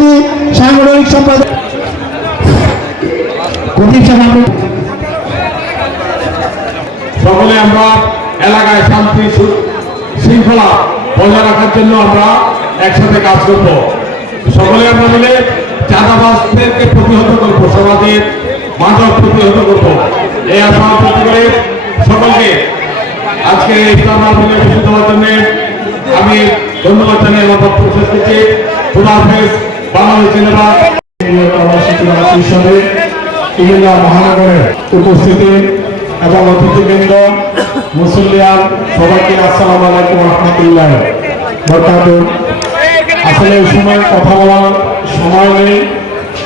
সভানেত্রী সাংগঠনিক সম্পাদক। সকলে আমরা এলাকায় শান্তি শৃঙ্খলা বজায় রাখার জন্য আমরা একসাথে কাজ করব। সকলে আমরা মিলে চাঁদাবাজদেরকে প্রতিহত করব, সমাজের মাদক প্রতিহত করব। এই আশা করতে করে সকলকে আজকে এই আমি ধন্যবাদ জানিয়ে আমার বক্তব্য শেষ করছি। খুদা হাফেজ। বাংলাদেশ জিন্দাবাদ। হিসাবে সময় কথা বলার সময় নেই।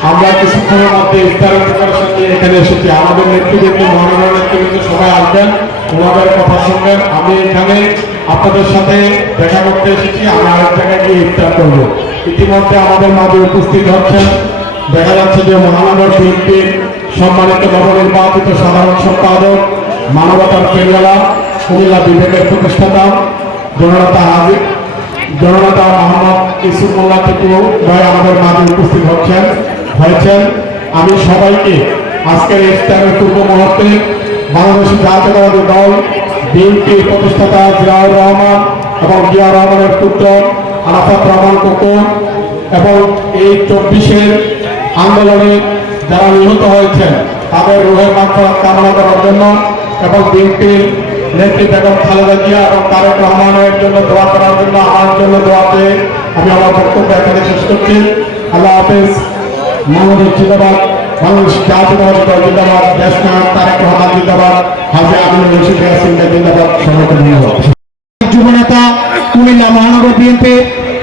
আমরা কিছুক্ষণের মধ্যে ইফতারের প্রিপারেশন এখানে এসেছি। আমাদের নেতৃবৃন্দ, মহানগর নেতৃবৃন্দ সবাই আসবেন, ওনাদের কথা শুনবেন। আমি এখানে আপনাদের সাথে দেখা করতে এসেছি। আমি আরেক জায়গায় গিয়ে ইফতার করব। ইতিমধ্যে আমাদের মাঝে উপস্থিত হচ্ছেন। দেখা যাচ্ছে যে মহানগর বিএনপির সম্মানিত নবনির্বাচিত সাধারণ সম্পাদক, মানবতার কেন্দ্রা কুমিল্লা বিভাগের প্রতিষ্ঠাতা, জননেতা হাজির জননেতা মোহাম্মদ ইসুফ মোল্লা টিপু ভাই আমাদের মাঝে উপস্থিত হচ্ছেন, হয়েছেন। আমি সবাইকে আজকের ইফতারের পূর্ব মুহূর্তে বাংলাদেশ জাতীয়তাবাদী দল, বিএনপির প্রতিষ্ঠাতা জিয়াউর রহমান এবং জিয়া রহমানের পুত্র আরাফাত রহমান কোকো এবং এই চব্বিশের আন্দোলনে যারা নিহত হয়েছেন, তাদের রোহের মাত্রা কামনা করার জন্য এবং বিএনপির নেত্রী বেগম খালেদা জিয়া এবং তারেক রহমানের জন্য দোয়া করার জন্য আমার জন্য দোয়াতে আমি আমার বক্তব্য এখানে শেষ করছি। আল্লাহ হাফেজ। বাংলাদেশ জিন্দাবাদ। বাংলাদেশ জাতীয়তাবাদী জিন্দাবাদ। দেশ নায়ক তারেক রহমান জিন্দাবাদ। হাজি আমিনুর রশিদ জিন্দাবাদ। সবাইকে ধন্যবাদ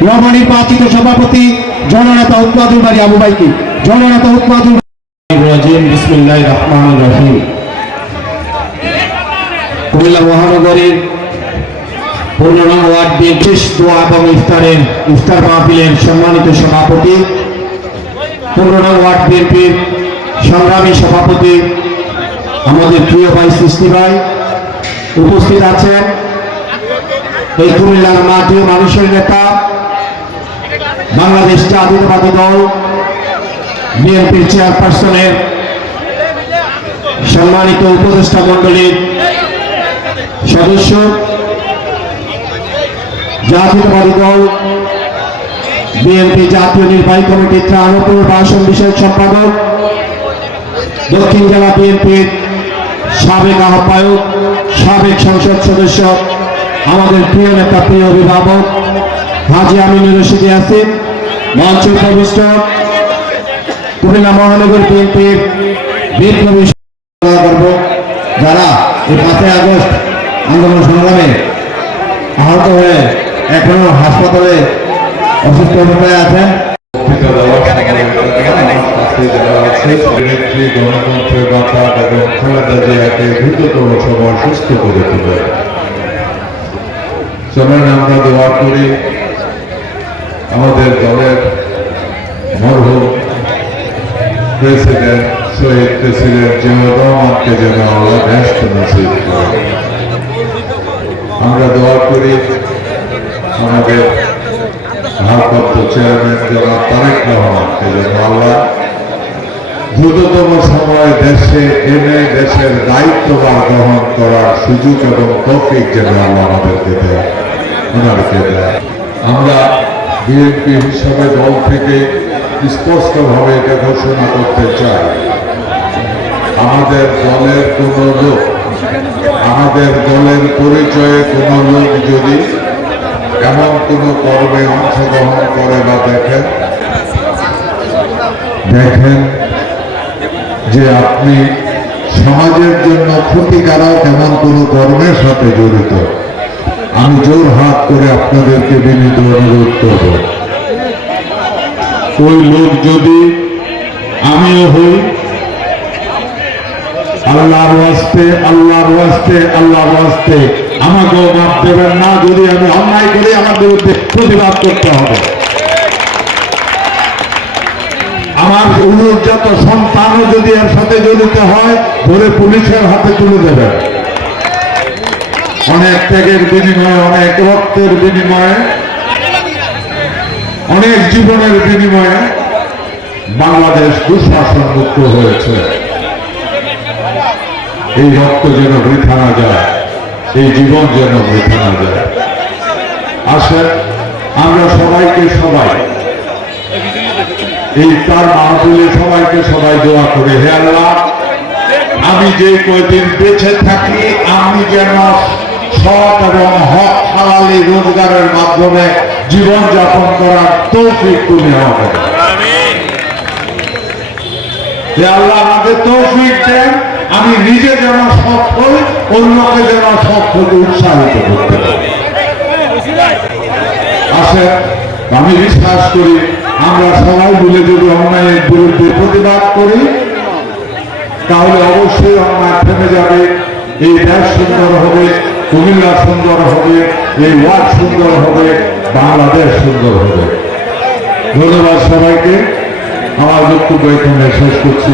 নবনির্বাচিত সভাপতি জননেতা উৎপাদুল বাড়ি আবু বাইকি। জননেতা উৎপাদুল রাজিম বিসমিল্লাহ রহমান রহিম। কুমিল্লা মহানগরীর পনেরো নং ওয়ার্ড বিএনপির দোয়া এবং ইফতারের, ইফতার মাহফিলের সম্মানিত সভাপতি ওয়ার্ড বিএনপির সংগ্রামী সভাপতি, আমাদের প্রিয় ভাই সৃষ্টি ভাই উপস্থিত আছেন। এই কুমিল্লার ও মানুষের নেতা বাংলাদেশ জাতীয়তাবাদী দল বিএনপির চেয়ারপারসনের সম্মানিত উপদেষ্টা মন্ডলীর সদস্য, জাতীয়তাবাদী দল, বিএনপি জাতীয় নির্বাহী কমিটির ত্রাণ ও পুনর্বাসন বিষয়ক সম্পাদক, দক্ষিণ জেলা বিএনপির সাবেক আহ্বায়ক, সাবেক সংসদ সদস্য, আমাদের প্রিয় নেতা, প্রিয় অভিভাবক হাজি আমিনুর রশিদ ইয়াসিন মঞ্চ প্রবিষ্ট কুমিল্লা মহানগর বিএনপির বিপ্লবী করব, যারা এই পাঁচই আগস্ট আন্দোলন সংগ্রামে আহত হয়ে এখনও হাসপাতালে অসুস্থ অবস্থায় আছেন। আমাদের দলের প্রেসিডেন্ট জিয়াউর রহমানকে যেন আল্লাহ ব্যস্ত নসিব আমরা দোয়া করি আমাদের ভারপ্রাপ্ত চেয়ারম্যান জনাব তারেক রহমানকে যেন আল্লাহ দ্রুততম সময় দেশে এনে দেশের দায়িত্বভার গ্রহণ করার সুযোগ এবং তৌফিক যেন আল্লাহ আমাদেরকে দেয়, ওনাদেরকে দেয়। আমরা বিএনপি হিসাবে দল থেকে স্পষ্টভাবে এটা ঘোষণা করতে চাই। আমাদের দলের কোনো লোক, আমাদের দলের পরিচয়ে কোনো লোক যদি এমন কোনো কর্মে অংশগ্রহণ করে বা দেখেন দেখেন যে আপনি সমাজের জন্য ক্ষতিকারক এমন কোনো কর্মের সাথে জড়িত, আমি জোর হাত করে আপনাদেরকে বিনীত অনুরোধ করব। ওই লোক যদি আমিও হই আল্লাহর ওয়াস্তে আল্লাহর ওয়াস্তে আল্লাহর ওয়াস্তে। আমাকেও মাপ দেবেন না, যদি আমি অন্যায় করি, আমার বিরুদ্ধে প্রতিবাদ করতে হবে। আমার সন্তানও যদি এর সাথে জড়িত হয়, ধরে পুলিশের হাতে তুলে দেবেন অনেক ত্যাগের বিনিময়ে, অনেক রক্তের বিনিময়ে, অনেক জীবনের বিনিময়ে বাংলাদেশ দুঃশাসন মুক্ত হয়েছে। এই রক্ত যেন বৃথা না যায় এই জীবন যেন বৃথা না যায়। আসেন আমরা সবাইকে সবাই এই তার মাহফিলে সবাইকে সবাই দোয়া করে। হে আল্লাহ আমি যে কয়দিন বেঁচে থাকি আমি যেন সৎ এবং হক হালালি রোজগারের মাধ্যমে জীবন যাপন করার তৌফিক তুমি আমাকে হে আল্লাহ আমাকে তৌফিক দেন। আমি নিজে যেন সৎ হই, অন্যকে যেন সৎ হতে উৎসাহিত করতে পারি। আসে আমি বিশ্বাস করি, আমরা সবাই মিলে যদি অন্যায়ের বিরুদ্ধে প্রতিবাদ করি, তাহলে অবশ্যই অন্যায় থেমে যাবে, এই দেশ সুন্দর হবে, কুমিল্লা সুন্দর হবে, এই ওয়ার্ড সুন্দর হবে, বাংলাদেশ সুন্দর হবে। ধন্যবাদ সবাইকে। আমার বক্তব্য এখানে শেষ করছি।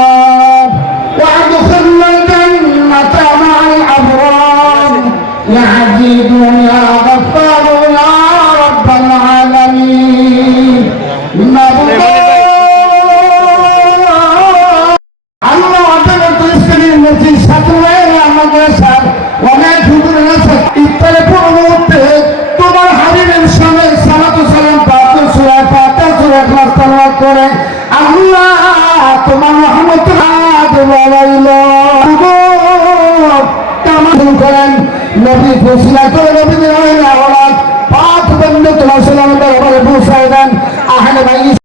আল্লাহ তোমার রহমত হাত বাড়াইল। করেন, নবী ফসলা করে নবীদের হয় আওলাদ। পাঁচ বন্ধু তোমার সালাম দরবারে পৌঁছায় দেন। আহলে ভাই